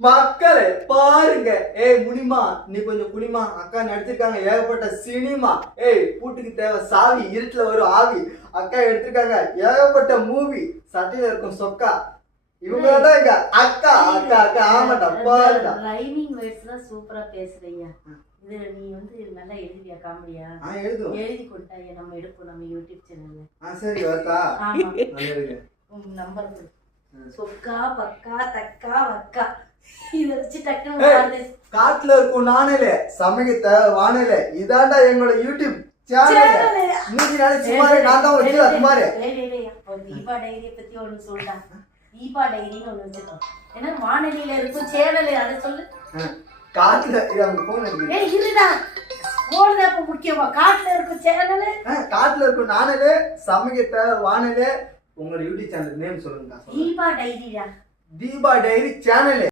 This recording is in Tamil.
மக்களே பாருங்க. ஏய் முனிமா, நீ கொஞ்சம் குனிமா. அக்கா நடிச்சிருக்காங்க ஏகப்பட்ட சினிமா. ஏய் பூட்டுக்கு தேவை சாவி, இருட்டுல வரும் ஆவி. அக்கா எடுத்திருக்காங்க ஏகப்பட்ட மூவி. சட்டையில இருக்கும் சொக்கா. இவங்கதான் எங்க அக்கா அக்கா அக்கா. ஆமாட்டா பாருடா. ரைமிங் வேர்ட்ஸ்லாம் சூப்பரா பேசுறீங்க. இது நீ வந்து நல்லா எழுதியா காமெடியா? எழுதும். எழுதி கொடுத்தாயே நம்ம எடுப்போம் நம்ம யூடியூப் சேனல்ல. சரி வரதா. ஆமா. நல்லது. நம்பர் சொக்கா பக்கா தக்கா வக்கா இத வச்சு டக்குனு காட்டுல இருக்கும் நானே சமயத்தை வானலே. இதாண்டா எங்களோட யூடியூப் சேனல். மூஞ்சி நாளே சுமாரே நான் தான் வச்சு சுமாரே. தீபா டைரி பத்தி ஒன்னு சொல்றா. தீபா டைரின்னு ஒன்னு வச்சிருக்கோம். ஏன்னா வானொலியில இருக்கும் சேனல் அதை சொல்லு. காட்டுல அவங்க போன் இருக்கு. ஏய் இருடா. போன் தான் முக்கியமா. காட்டுல இருக்கும் சேனல். காட்டுல இருக்கும் நானே சமயத்தை வானலே. உங்களோட யூடியூப் சேனல் நேம் சொல்லுங்க. தீபா டைரிடா. Deepa diary channel.